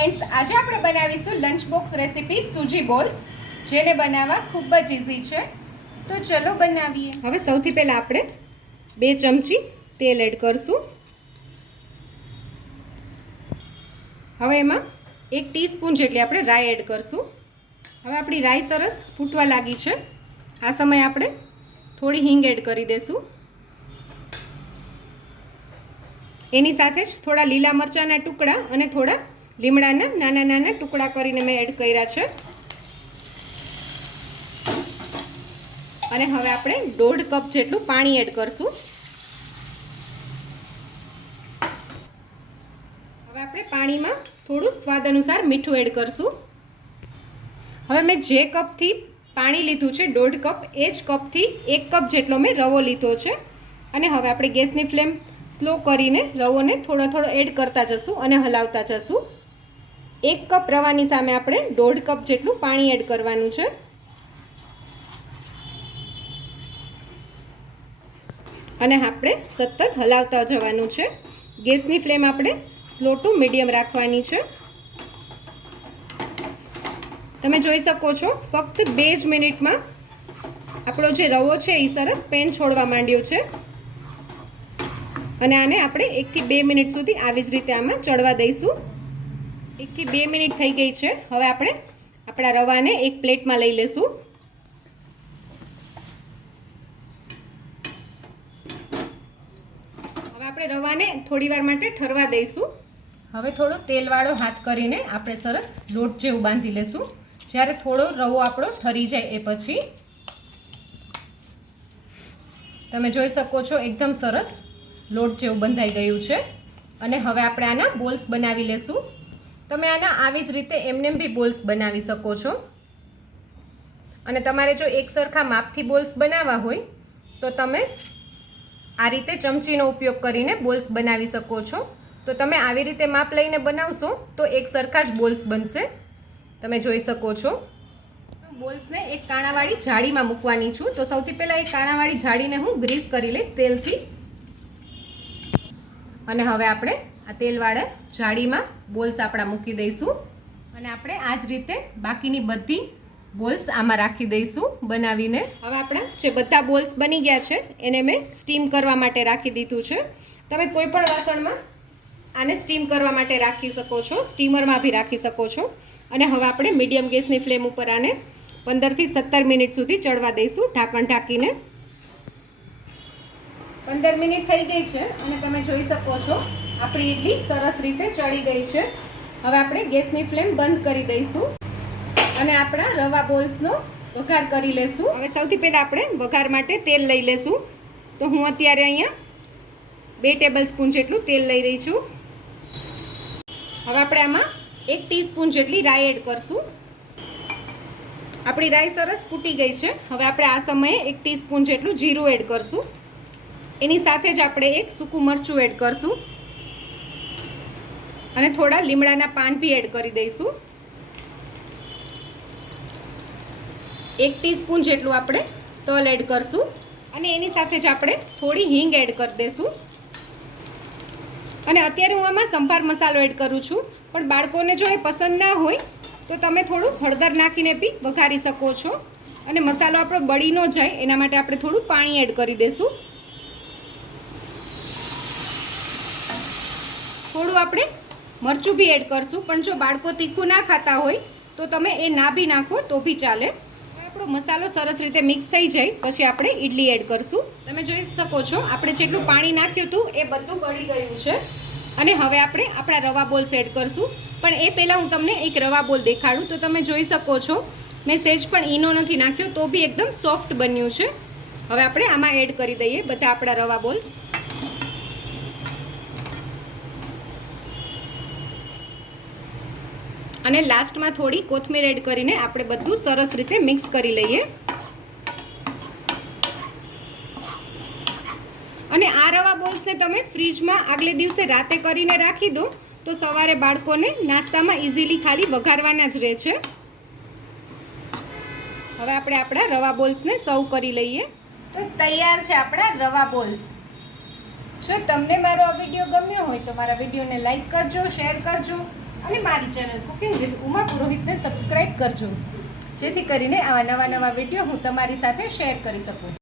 Friends, आज આપણે બનાવીશું લંચ બોક્સ રેસીપી સૂજી બોલ્સ, જેને બનાવવા ખૂબ જ ઈઝી છે। તો ચલો બનાવીએ। હવે સૌથી પહેલા આપણે 2 ચમચી તેલ એડ કરશું। હવે એમાં 1 ટીસ્પૂન જેટલી આપણે રાઈ એડ કરશું। હવે આપણી રાઈ સરસ ફૂટવા લાગી છે। આ સમયે આપણે થોડી હિંગ એડ કરી દેશું। એની સાથે જ થોડા લીલા મરચાના ટુકડા અને થોડા લીમડાના નાના નાના ટુકડા કરીને મેં એડ કર્યા છે। અને હવે આપણે 1.5 કપ જેટલું પાણી એડ કરશું। હવે આપણે પાણીમાં થોડું સ્વાદ અનુસાર મીઠું એડ કરશું। હવે મેં જે કપથી પાણી લીધું છે 1.5 કપ, એ જ કપથી 1 કપ જેટલો મેં રવો લીધો છે। અને હવે આપણે ગેસની ફ્લેમ સ્લો કરીને રવોને થોડો થોડો એડ કરતા જશું અને હલાવતા જશું। 1 કપ રવાની સામે આપણે 1.5 કપ જેટલું પાણી એડ કરવાનું છે। અને આપણે સતત હલાવતા જવાનું છે। ગેસની ફ્લેમ આપણે સ્લો ટુ મીડિયમ રાખવાની છે। તમે જોઈ શકો છો, ફક્ત 2 જ મિનિટમાં આપણો જે રવો છે એ સરસ પેન છોડવા માંડ્યો છે। અને આને આપણે 1 થી 2 મિનિટ સુધી આવી જ રીતે આમાં ચડવા દઈશું। 1 થી 2 મિનિટ થઈ ગઈ છે। હવે આપણે આપણા રવાને એક પ્લેટમાં લઈ લેશું। હવે આપણે રવાને થોડીવાર માટે ઠરવા દઈશું। હવે થોડો તેલવાળો હાથ કરીને આપણે સરસ લોટ જેવું બાંધી લેશું। જ્યારે થોડો રવો આપણો ઠરી જાય એ પછી તમે જોઈ શકો છો એકદમ સરસ લોટ જેવું બંધાઈ ગયું છે। અને હવે આપણે આના બોલ્સ બનાવી લેશું। તમે આના આવી જ રીતે એમનેમ બી બોલ્સ બનાવી શકો છો। અને તમારે જો એક સરખા માપથી બોલ્સ બનાવવા હોય તો તમે આ રીતે ચમચીનો ઉપયોગ કરીને બોલ્સ બનાવી શકો છો। તો તમે આવી રીતે માપ લઈને બનાવશો તો એક સરખા જ બોલ્સ બનશે। તમે જોઈ શકો છો। બોલ્સને એક કાણાવાળી જાળીમાં મૂકવાની છું। તો સૌથી પહેલાં એક કાણાવાળી જાળીને હું ગ્રીસ કરી લઈશ તેલથી। અને હવે આપણે આ તેલવાળા જાળીમાં બોલ્સ આપણા મૂકી દઈશું। અને આપણે આ જ રીતે બાકીની બધી બોલ્સ આમાં રાખી દઈશું બનાવીને। હવે આપણા જે બધા બોલ્સ બની ગયા છે એને મેં સ્ટીમ કરવા માટે રાખી દીધું છે। તમે કોઈ પણ વાસણમાં આને સ્ટીમ કરવા માટે રાખી શકો છો, સ્ટીમરમાં બી રાખી શકો છો। અને હવે આપણે મીડિયમ ગેસની ફ્લેમ ઉપર આને 15 થી 17 મિનિટ સુધી ચડવા દઈશું ઢાંકણ ઢાંકીને। 15 મિનિટ થઈ ગઈ છે અને તમે જોઈ શકો છો આપણી ઇડલી સરસ રીતે ચડી ગઈ છે। હવે આપણે ગેસની ફ્લેમ બંધ કરી દઈશું અને આપણા રવા બોલ્સનો વઘાર કરી લેશું। હવે સૌથી પહેલાં આપણે વઘાર માટે તેલ લઈ લેશું। તો હું અત્યારે અહીંયા 2 ટેબલ સ્પૂન જેટલું તેલ લઈ રહી છું। હવે આપણે આમાં 1 ટીસ્પૂન જેટલી રાઈ એડ કરશું। આપણી રાઈ સરસ ફૂટી ગઈ છે। હવે આપણે આ સમયે 1 ટીસ્પૂન જેટલું જીરું એડ કરશું। એની સાથે જ આપણે એક સૂકું મરચું એડ કરશું અને થોડા લીમડાના પાન બી એડ કરી દઈશું। 1 ટીસ્પૂન જેટલું આપણે તલ એડ કરશું અને એની સાથે જ આપણે થોડી હિંગ એડ કરી દઈશું। અને અત્યારે હું આમાં સંભાર મસાલો એડ કરું છું, પણ બાળકોને જો એ પસંદ ના હોય તો તમે થોડું હળદર નાખીને બી વઘારી શકો છો। અને મસાલો આપણો બળી ન જાય એના માટે આપણે થોડું પાણી એડ કરી દઈશું। થોડું આપણે મરચું બી એડ કરશું, પણ જો બાળકો તીખું ના ખાતા હોય તો તમે એ ના બી નાખો તો બી ચાલે। આપણો મસાલો સરસ રીતે મિક્સ થઈ જાય પછી આપણે ઇડલી એડ કરશું। તમે જોઈ શકો છો આપણે જેટલું પાણી નાખ્યું હતું એ બધું બળી ગયું છે। અને હવે આપણે આપણા રવા બોલ્સ એડ કરશું। પણ એ પહેલાં હું તમને એક રવા બોલ દેખાડું। તો તમે જોઈ શકો છો મેં સહેજ પણ ઈનો નથી નાખ્યો તો બી એકદમ સોફ્ટ બન્યું છે। હવે આપણે આમાં એડ કરી દઈએ બધા આપણા રવા બોલ્સ। અને લાસ્ટમાં થોડી કોથમીર એડ કરીને આપણે બધું સરસ રીતે મિક્સ કરી લઈએ। અને આ રવા બોલ્સને તમે ફ્રીજમાં આગલે દિવસે રાતે કરીને રાખી દો તો સવારે બાળકોને નાસ્તામાં ઇઝીલી ખાલી વઘારવાના જ રહે છે। હવે આપણે આપણા રવા બોલ્સને સર્વ કરી લઈએ। તો તૈયાર છે આપણા રવા બોલ્સ। જો તમને મારો આ વિડીયો ગમ્યો હોય તો મારા વિડીયોને લાઈક કરજો, શેર કરજો અને મારી ચેનલ કુકિંગ વિથ ઉમા પુરોહિતને સબસ્ક્રાઈબ કરજો, જેથી કરીને આવા નવા વિડીયો હું તમારી સાથે શેર કરી શકું.